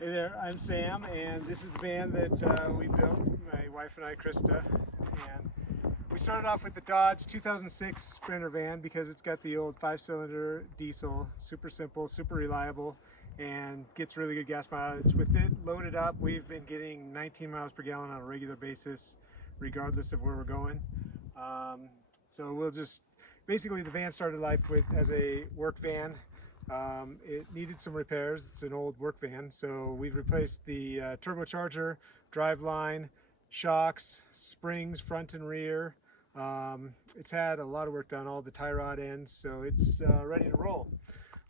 Hey there, I'm Sam, and this is the van that we built, my wife and I, Krista. And we started off with the Dodge 2006 Sprinter van because it's got the old 5-cylinder diesel, super simple, super reliable, and gets really good gas mileage. With it loaded up, we've been getting 19 miles per gallon on a regular basis, regardless of where we're going. So we'll just, basically the van started life as a work van. It needed some repairs. It's an old work van, so we've replaced the turbocharger, driveline, shocks, springs front and rear. It's had a lot of work done, all the tie rod ends, so it's ready to roll.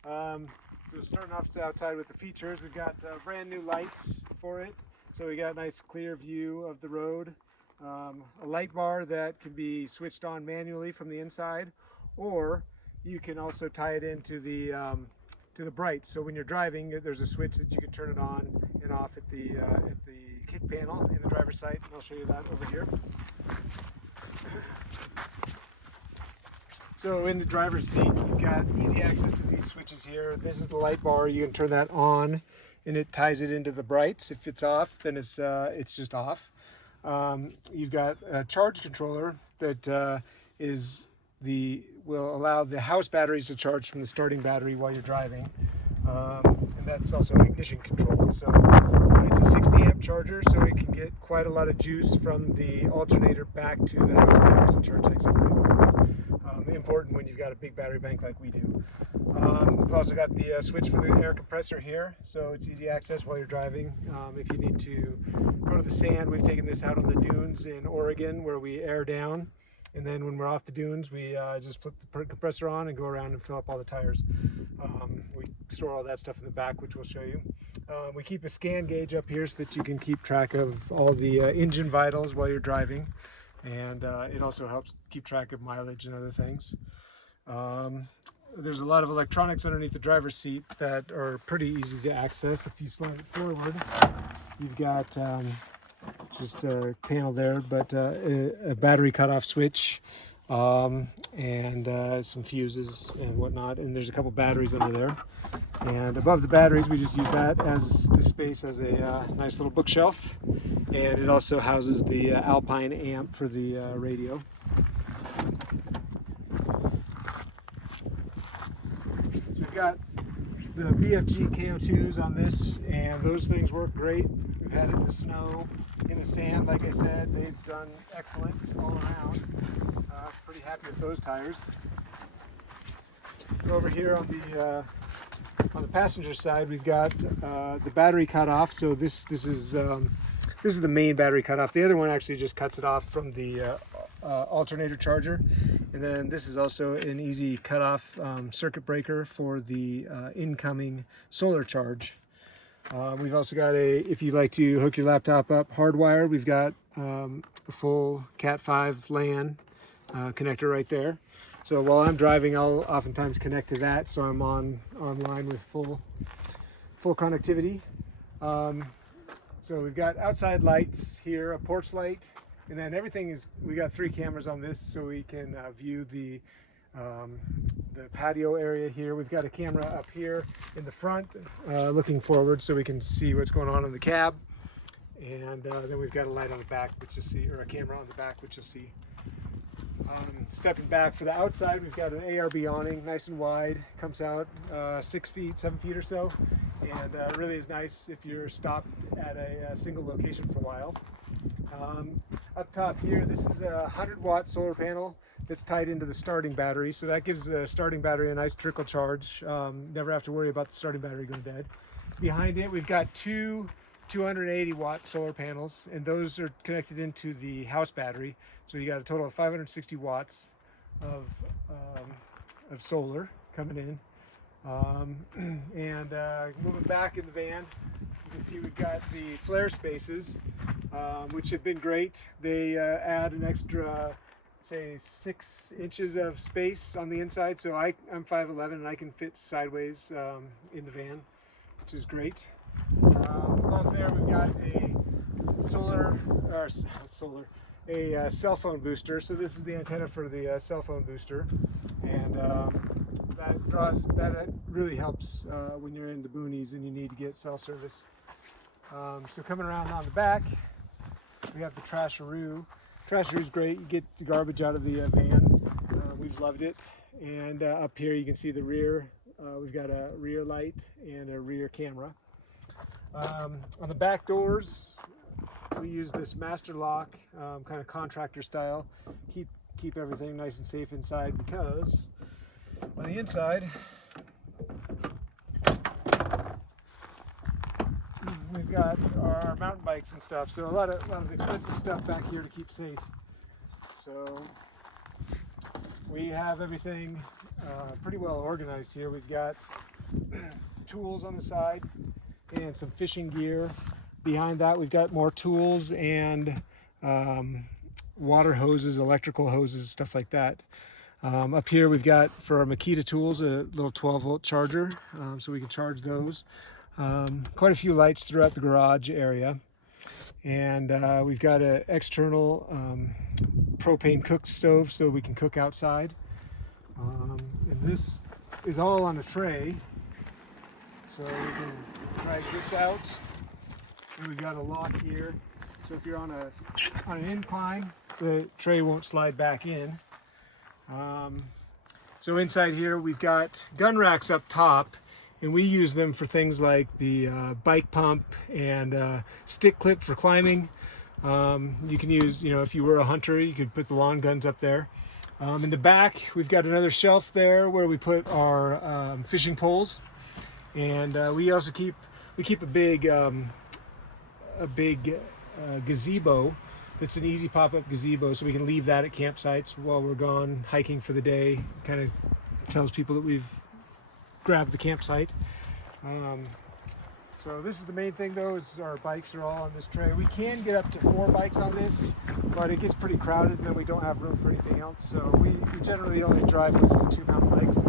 So starting off outside with the features, we've got brand new lights for it, so we got a nice clear view of the road. A light bar that can be switched on manually from the inside, or you can also tie it into the brights. So when you're driving, there's a switch that you can turn it on and off at the kick panel in the driver's side, and I'll show you that over here. So in the driver's seat, you've got easy access to these switches here. This is the light bar. You can turn that on, and it ties it into the brights. If it's off, then it's just off. You've got a charge controller that will allow the house batteries to charge from the starting battery while you're driving, and that's also ignition control. So it's a 60 amp charger, so it can get quite a lot of juice from the alternator back to the house batteries and charge things up pretty quick. Important when you've got a big battery bank like we do. We've also got the switch for the air compressor here, so it's easy access while you're driving. If you need to go to the sand, we've taken this out on the dunes in Oregon where we air down, and then when we're off the dunes, we just flip the compressor on and go around and fill up all the tires. We store all that stuff in the back, which we'll show you. We keep a scan gauge up here so that you can keep track of all the engine vitals while you're driving, and it also helps keep track of mileage and other things. There's a lot of electronics underneath the driver's seat that are pretty easy to access. If you slide it forward, you've got just a panel there, but a battery cutoff switch, and some fuses and whatnot, and there's a couple batteries under there. And above the batteries, we just use that as the space as a nice little bookshelf, and it also houses the Alpine amp for the radio. We've got the BFG KO2s on this, and those things work great. We've had it in the snow, in the sand, like I said. They've done excellent all around. Pretty happy with those tires. Over here on the passenger side, we've got the battery cutoff. So this is the main battery cutoff. The other one actually just cuts it off from the alternator charger. And then this is also an easy cutoff circuit breaker for the incoming solar charge. We've also got if you'd like to hook your laptop up hardwired, we've got a full Cat5 LAN connector right there. So while I'm driving, I'll oftentimes connect to that, so I'm online with full connectivity. So we've got outside lights here, a porch light, and then we got 3 cameras on this, so we can view the patio area here. We've got a camera up here in the front looking forward, so we can see what's going on in the cab. And then we've got a light on the back, which you'll see, or a camera on the back, which you'll see. Stepping back for the outside, we've got an ARB awning, nice and wide, comes out 6 feet, 7 feet or so, and really is nice if you're stopped at a single location for a while. Up top here, this is a 100-watt solar panel that's tied into the starting battery, so that gives the starting battery a nice trickle charge. Never have to worry about the starting battery going dead. Behind it, we've got 2 280-watt solar panels, and those are connected into the house battery. So you got a total of 560 watts of solar coming in. And moving back in the van, you can see we've got the FlareSpaces, which have been great. They add an extra, say, 6 inches of space on the inside. So I'm 5'11", and I can fit sideways in the van, which is great. Above there, we've got a cell phone booster. So this is the antenna for the cell phone booster, and that really helps when you're in the boonies and you need to get cell service. So coming around on the back, we have the trasheroo. Trasheroo is great. You get the garbage out of the van. We've loved it. And up here you can see the rear. We've got a rear light and a rear camera. On the back doors, we use this master lock, kind of contractor style. Keep everything nice and safe inside, because on the inside we've got our mountain bikes and stuff. So a lot of expensive stuff back here to keep safe. So we have everything pretty well organized here. We've got tools on the side and some fishing gear. Behind that we've got more tools and water hoses, electrical hoses, stuff like that. Up here we've got, for our Makita tools, a little 12-volt charger, so we can charge those. Quite a few lights throughout the garage area. And we've got an external propane cook stove so we can cook outside. And this is all on a tray, so we can drag this out. And we've got a lock here, so if you're on an incline, the tray won't slide back in. So inside here we've got gun racks up top, and we use them for things like the bike pump and stick clip for climbing. You can use, if you were a hunter, you could put the lawn guns up there. In the back we've got another shelf there where we put our fishing poles, and we also keep a big gazebo. That's an easy pop-up gazebo, so we can leave that at campsites while we're gone hiking for the day. Kind of tells people that we've grabbed the campsite. So this is the main thing, though, is our bikes are all on this tray. We can get up to 4 bikes on this, but it gets pretty crowded and then we don't have room for anything else. So we generally only drive with the 2 mountain bikes.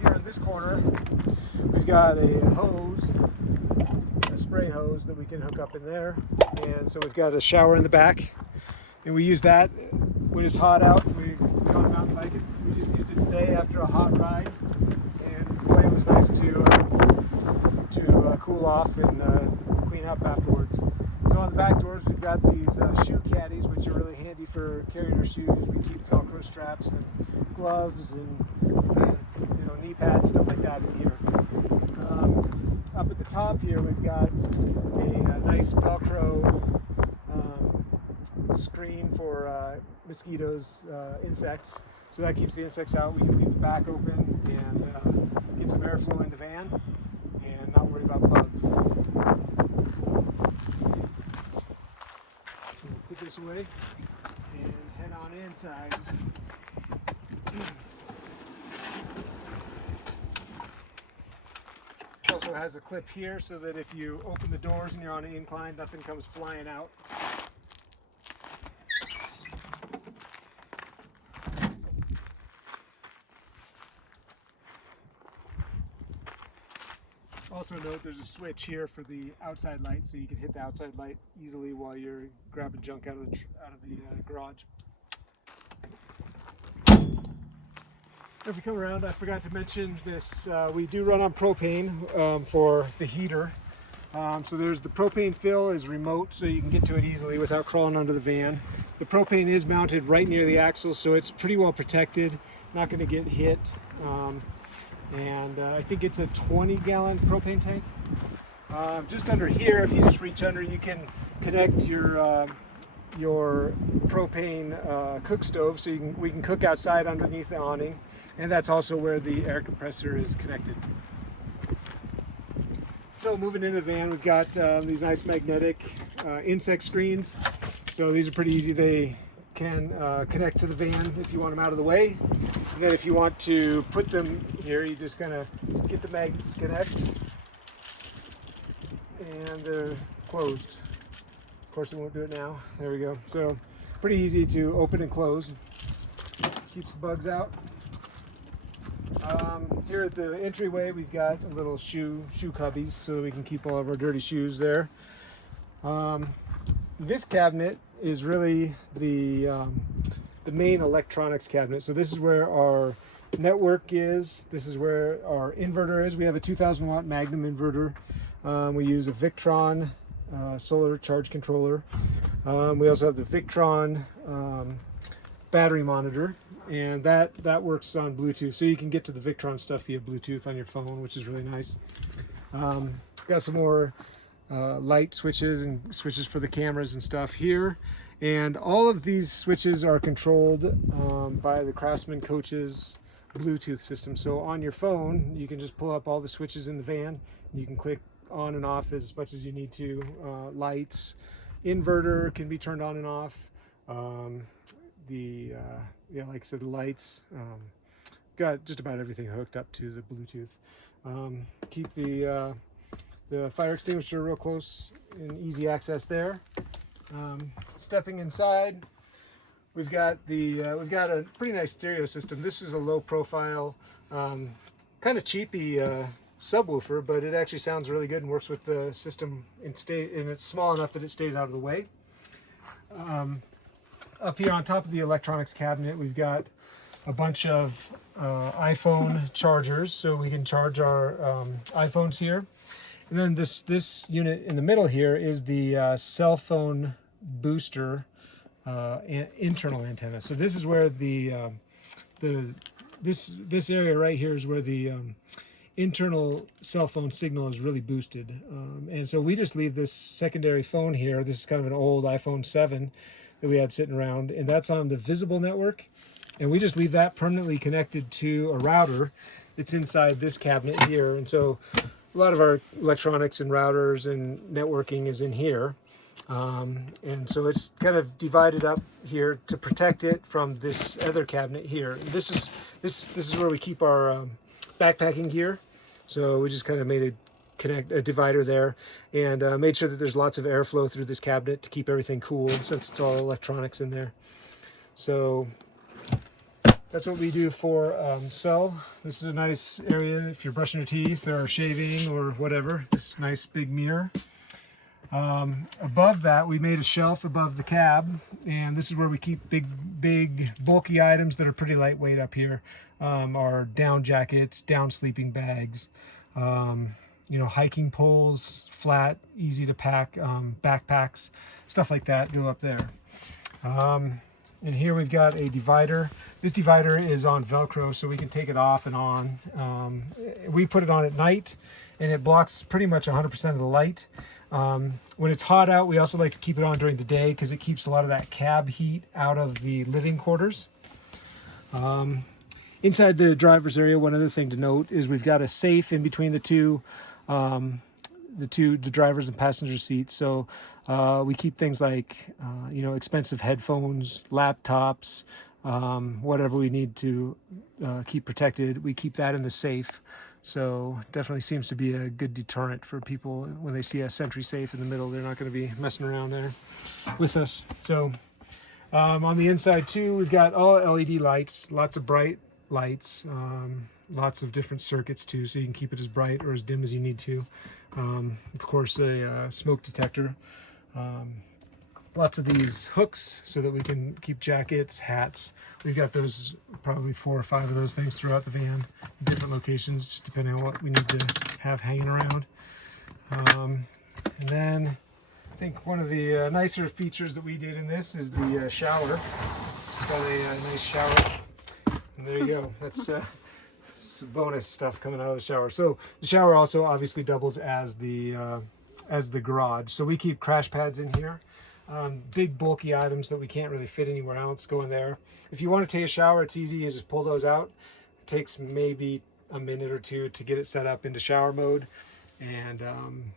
Here in this corner, we've got a hose, a spray hose that we can hook up in there. And so we've got a shower in the back, and we use that when it's hot out. We don't mountain bike it. We just used it today after a hot ride, and boy, it was nice to cool off and clean up afterwards. So on the back doors we've got these shoe caddies, which are really handy for carrying our shoes. We keep Velcro straps and gloves and knee pads, stuff like that in here. Up at the top here we've got a nice Velcro screen for mosquitoes, insects. So that keeps the insects out. We can leave the back open and get some airflow in the van and not worry about bugs. So we'll put this away and head on inside. It also has a clip here so that if you open the doors and you're on an incline, nothing comes flying out. Also note there's a switch here for the outside light, so you can hit the outside light easily while you're grabbing junk out of the garage. If we come around, I forgot to mention this, we do run on propane for the heater. So there's the propane fill is remote, so you can get to it easily without crawling under the van. The propane is mounted right near the axle, so it's pretty well protected, not going to get hit. And I think it's a 20-gallon propane tank. Just under here, if you just reach under, you can connect your propane cook stove, so we can cook outside underneath the awning, and that's also where the air compressor is connected. So moving into the van, we've got these nice magnetic insect screens. So these are pretty easy. They can connect to the van if you want them out of the way. And then if you want to put them here, you just kind of get the magnets to connect, and they're closed. Of course, it won't do it now. There we go. So pretty easy to open and close. Keeps the bugs out. Here at the entryway, we've got a little shoe cubbies so we can keep all of our dirty shoes there. This cabinet is really the main electronics cabinet. So this is where our network is. This is where our inverter is. We have a 2000 watt Magnum inverter. We use a Victron solar charge controller. We also have the Victron battery monitor, and that works on Bluetooth, so you can get to the Victron stuff via Bluetooth on your phone, which is really nice. Got some more light switches and switches for the cameras and stuff here, and all of these switches are controlled by the Craftsman coach's Bluetooth system. So on your phone you can just pull up all the switches in the van, and you can click on and off as much as you need to. Lights, inverter can be turned on and off. Yeah, like I said, the lights, got just about everything hooked up to the Bluetooth. Keep the fire extinguisher real close and easy access there. Stepping inside, we've got a pretty nice stereo system. This is a low profile, kind of cheapy subwoofer, but it actually sounds really good and works with the system, and it's small enough that it stays out of the way. Up here on top of the electronics cabinet, we've got a bunch of iPhone chargers, so we can charge our iPhones here. And then this unit in the middle here is the cell phone booster internal antenna. So this is where this area right here is where the internal cell phone signal is really boosted. And so we just leave this secondary phone here. This is kind of an old iPhone 7 that we had sitting around, and that's on the visible network. And we just leave that permanently connected to a router that's inside this cabinet here. And so a lot of our electronics and routers and networking is in here. And so it's kind of divided up here to protect it from this other cabinet here. This is where we keep our backpacking gear. So we just kind of made a divider there, and made sure that there's lots of airflow through this cabinet to keep everything cool, since it's all electronics in there. So that's what we do for cell. This is a nice area if you're brushing your teeth or shaving or whatever. This nice big mirror. Above that, we made a shelf above the cab, and this is where we keep big bulky items that are pretty lightweight up here. Our down jackets, down sleeping bags, hiking poles, flat, easy to pack, backpacks, stuff like that go up there. And here we've got a divider. This divider is on Velcro, so we can take it off and on. We put it on at night, and it blocks pretty much 100% of the light. When it's hot out, we also like to keep it on during the day because it keeps a lot of that cab heat out of the living quarters. Inside the driver's area, one other thing to note is we've got a safe in between the driver's and passenger seats. So we keep things like expensive headphones, laptops, whatever we need to keep protected. We keep that in the safe. So definitely seems to be a good deterrent for people when they see a Sentry safe in the middle. They're not going to be messing around there with us. So on the inside too, we've got all LED lights, lots of bright lights, lots of different circuits too, so you can keep it as bright or as dim as you need to. Of course, a smoke detector. Lots of these hooks so that we can keep jackets, hats. We've got those, probably 4 or 5 of those things throughout the van, different locations, just depending on what we need to have hanging around. And then I think one of the nicer features that we did in this is the shower. It's got a nice shower. And there you go. That's bonus stuff coming out of the shower. So the shower also obviously doubles as the garage. So we keep crash pads in here. Big bulky items that we can't really fit anywhere else go in there. If you want to take a shower, it's easy. You just pull those out. It takes maybe a minute or two to get it set up into shower mode. And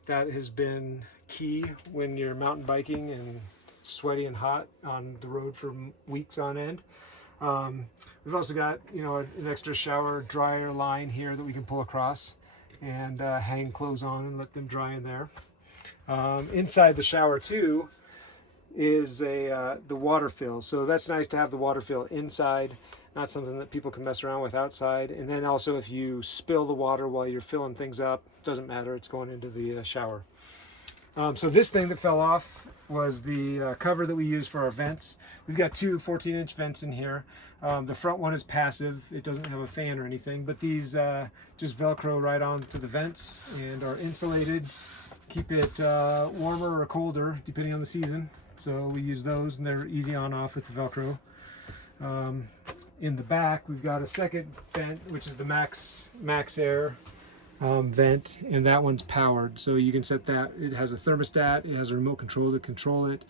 that has been key when you're mountain biking and sweaty and hot on the road for weeks on end. We've also got, an extra shower dryer line here that we can pull across and hang clothes on and let them dry in there. Inside the shower too is the water fill. So that's nice to have the water fill inside, not something that people can mess around with outside. And then also if you spill the water while you're filling things up, doesn't matter, it's going into the shower. So this thing that fell off was the cover that we use for our vents. We've got two 14-inch vents in here. The front one is passive. It doesn't have a fan or anything, but these just Velcro right onto the vents and are insulated. Keep it warmer or colder depending on the season. So we use those, and they're easy on off with the Velcro. In the back, we've got a second vent, which is the MaxxAir vent, and that one's powered, so you can set that. It has a thermostat, it has a remote control to control it.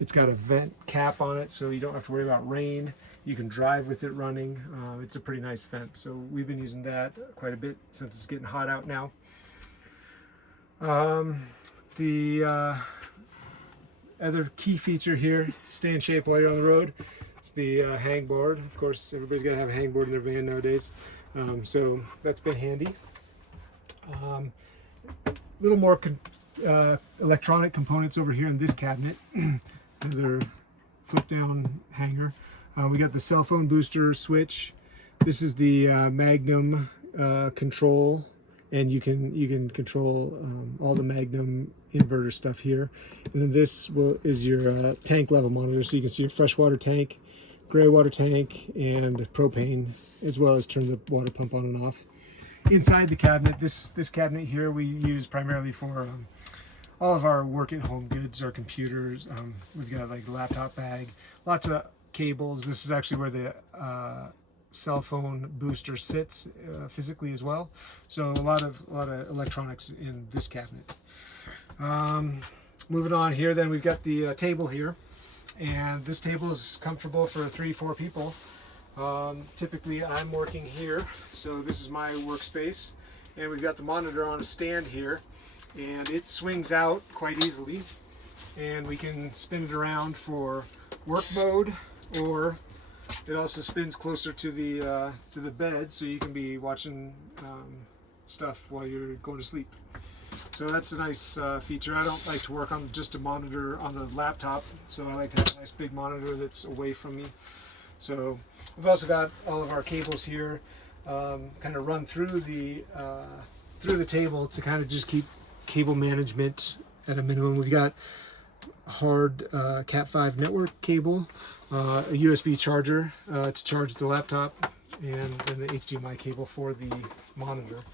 It's got a vent cap on it, so you don't have to worry about rain. You can drive with it running. It's a pretty nice vent, so we've been using that quite a bit since it's getting hot out now. The other key feature here to stay in shape while you're on the road is the hang board. Of course, everybody's got to have a hang board in their van nowadays. So that's been handy. A little more electronic components over here in this cabinet. Another flip down hanger. We got the cell phone booster switch. This is the Magnum control, and you can control all the Magnum inverter stuff here. And then this is your tank level monitor, so you can see your freshwater tank, gray water tank, and propane, as well as turn the water pump on and off. Inside the cabinet, this cabinet here we use primarily for all of our work at home goods, our computers. We've got like a laptop bag, lots of cables. This is actually where the cell phone booster sits physically as well. So a lot of electronics in this cabinet. Moving on here, then we've got the table here. And this table is comfortable for 3-4 people. Typically I'm working here, so this is my workspace, and we've got the monitor on a stand here, and it swings out quite easily, and we can spin it around for work mode, or it also spins closer to the bed, so you can be watching stuff while you're going to sleep. So that's a nice feature. I don't like to work on just a monitor on the laptop, so I like to have a nice big monitor that's away from me. So we've also got all of our cables here, kind of run through the table to kind of just keep cable management at a minimum. We've got hard Cat5 network cable, a USB charger to charge the laptop, and then the HDMI cable for the monitor.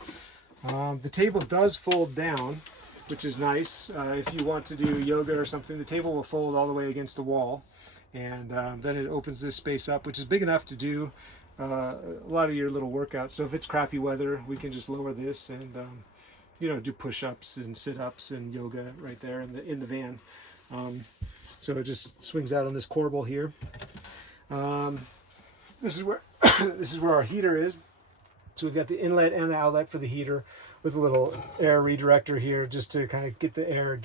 The table does fold down, which is nice. If you want to do yoga or something, the table will fold all the way against the wall, and then it opens this space up, which is big enough to do a lot of your little workouts. So if it's crappy weather, we can just lower this and do push-ups and sit-ups and yoga right there in the van. So it just swings out on this corbel here. This is where this is where our heater is. So we've got the inlet and the outlet for the heater with a little air redirector here just to kind of get the air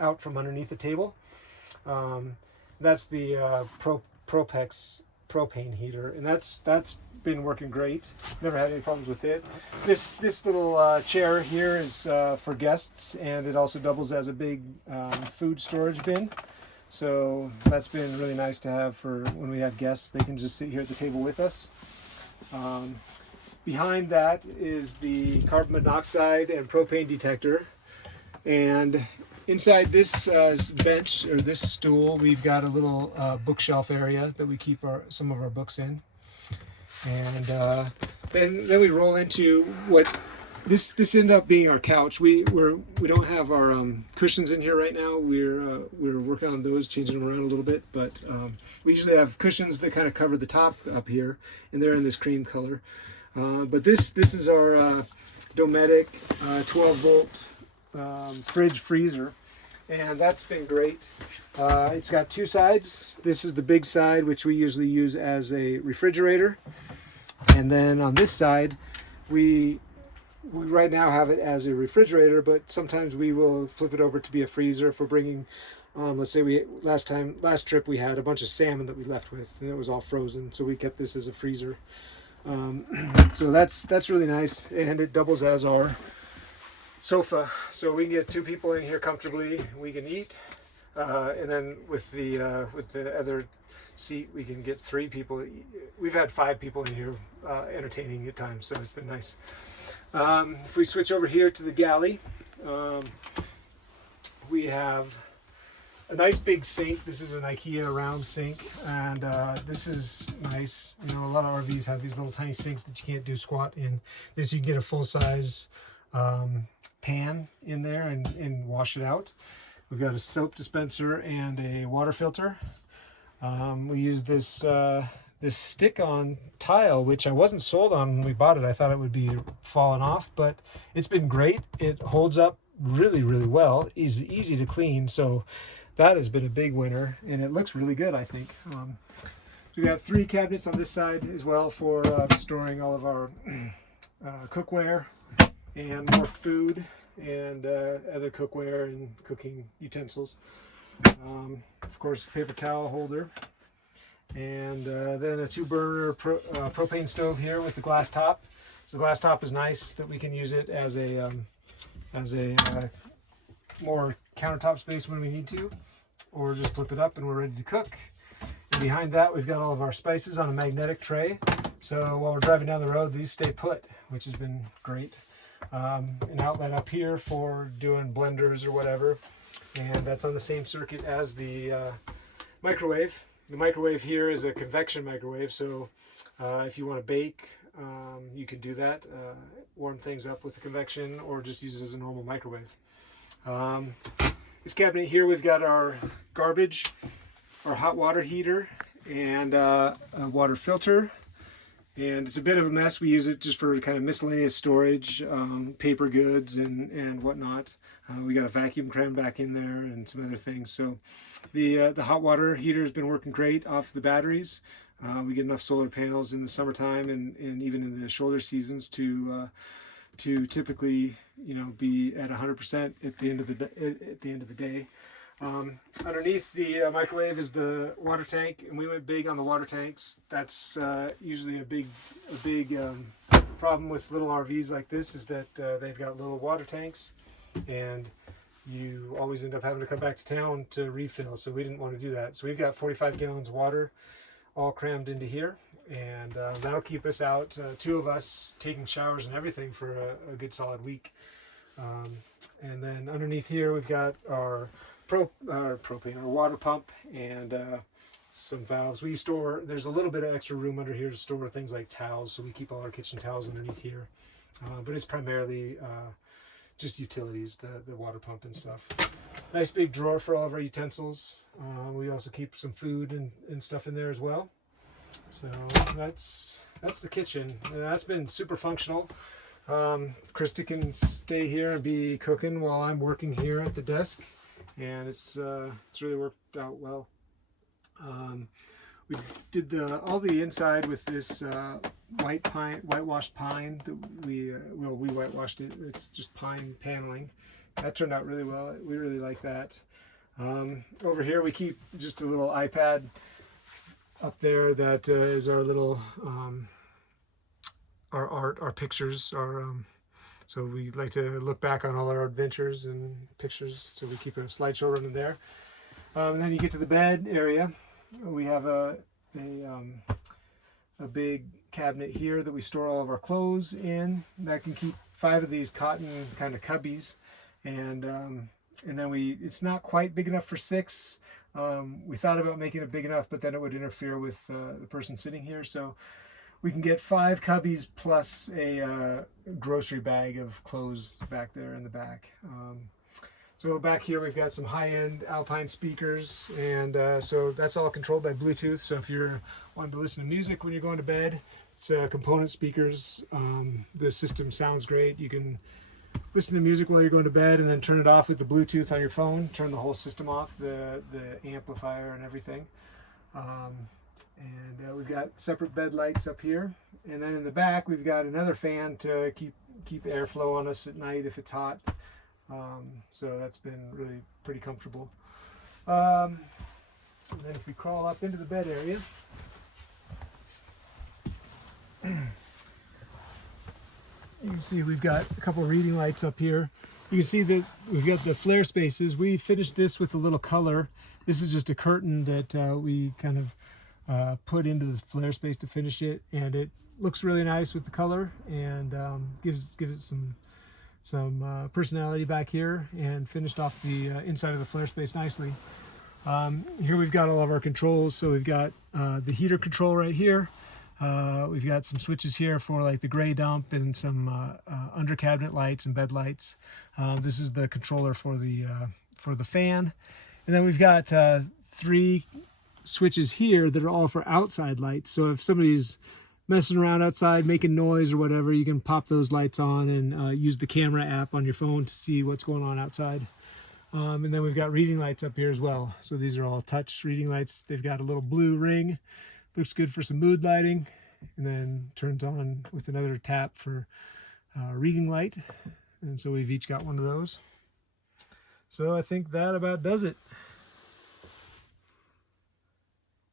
out from underneath the table. That's the Propex propane heater, and that's been working great. Never had any problems with it. This little chair here is for guests, and it also doubles as a big food storage bin. So that's been really nice to have for when we have guests. They can just sit here at the table with us. Behind that is the carbon monoxide and propane detector, and inside this bench or this stool, we've got a little bookshelf area that we keep some of our books in, and then we roll into what this ended up being our couch. We don't have our cushions in here right now. We're working on those, changing them around a little bit, but we usually have cushions that kind of cover the top up here, and they're in this cream color. But this is our Dometic 12-volt fridge freezer, and that's been great. It's got two sides. This is the big side, which we usually use as a refrigerator, and then on this side we right now have it as a refrigerator, but sometimes we will flip it over to be a freezer if we're bringing let's say last trip we had a bunch of salmon that we left with, and it was all frozen, so we kept this as a freezer. So that's really nice, and it doubles as our sofa, so we can get 2 people in here comfortably. We can eat, and then with the other seat we can get 3 people. We've had 5 people in here entertaining at times, so it's been nice. If we switch over here to the Galley, we have a nice big sink. This is an IKEA round sink, and this is nice. You know, a lot of RVs have these little tiny sinks that you can't do squat in. This, you can get a full-size pan in there and wash it out. We've got a soap dispenser and a water filter. We use this this stick-on tile, which I wasn't sold on when we bought it. I thought it would be falling off, but it's been great. It holds up really, really well. It's easy to clean, so that has been a big winner, and it looks really good, I think. We've got 3 cabinets on this side as well for storing all of our cookware and more food and other cookware and cooking utensils. Of course, paper towel holder, and then a 2-burner propane stove here with the glass top. So the glass top is nice that we can use it as a more countertop space when we need to, or just flip it up and we're ready to cook. And behind that, we've got all of our spices on a magnetic tray. So while we're driving down the road, these stay put, which has been great. An outlet up here for doing blenders or whatever, and that's on the same circuit as the microwave. The microwave here is a convection microwave, so if you want to bake, you can do that, warm things up with the convection, or just use it as a normal microwave. This cabinet here, we've got our garbage, our hot water heater, and a water filter. And it's a bit of a mess. We use it just for kind of miscellaneous storage, paper goods and whatnot. We got a vacuum cram back in there and some other things. So the hot water heater has been working great off the batteries. We get enough solar panels in the summertime and even in the shoulder seasons to typically, you know, be at 100% at the end of the day. Underneath the microwave is the water tank, and we went big on the water tanks. That's usually a big problem with little RVs like this, is that they've got little water tanks, and you always end up having to come back to town to refill. So we didn't want to do that. So we've got 45 gallons of water all crammed into here, and that'll keep us out, 2 of us taking showers and everything for a good solid week. And then underneath here we've got our propane, our water pump, and some valves. There's a little bit of extra room under here to store things like towels, so we keep all our kitchen towels underneath here. But it's primarily just utilities, the water pump and stuff. Nice big drawer for all of our utensils. We also keep some food and stuff in there as well. So that's the kitchen, and that's been super functional. Krista can stay here and be cooking while I'm working here at the desk, and it's really worked out well. We did all the inside with this whitewashed pine that we whitewashed it. It's just pine paneling. That turned out really well. We really like that. Over here we keep just a little iPad up there that is our little our art, our pictures, so we like to look back on all our adventures and pictures, so we keep a slideshow running there. And then you get to the bed area. We have a big cabinet here that we store all of our clothes in. That can keep 5 of these cotton kind of cubbies, and then it's not quite big enough for 6. We thought about making it big enough, but then it would interfere with the person sitting here, so we can get 5 cubbies plus a grocery bag of clothes back there in the back. So back here we've got some high-end Alpine speakers, and so that's all controlled by Bluetooth. So if you're wanting to listen to music when you're going to bed, it's component speakers. The system sounds great. You can listen to music while you're going to bed and then turn it off with the Bluetooth on your phone. Turn the whole system off, the amplifier and everything. And we've got separate bed lights up here, and then in the back we've got another fan to keep airflow on us at night if it's hot. So that's been really pretty comfortable. And then if we crawl up into the bed area, you can see we've got a couple of reading lights up here. You can see that we've got the FlareSpaces. We finished this with a little color. This is just a curtain that we kind of put into the FlareSpace to finish it, and it looks really nice with the color, and gives it some personality back here, and finished off the inside of the FlareSpace nicely. Here we've got all of our controls. So we've got the heater control right here. We've got some switches here for like the gray dump and some under cabinet lights and bed lights. This is the controller for the fan. And then we've got 3 switches here that are all for outside lights. So if somebody's messing around outside, making noise or whatever, you can pop those lights on and use the camera app on your phone to see what's going on outside. And then we've got reading lights up here as well. So these are all touch reading lights. They've got a little blue ring. Looks good for some mood lighting, and then turns on with another tap for reading light. And so we've each got one of those. So I think that about does it.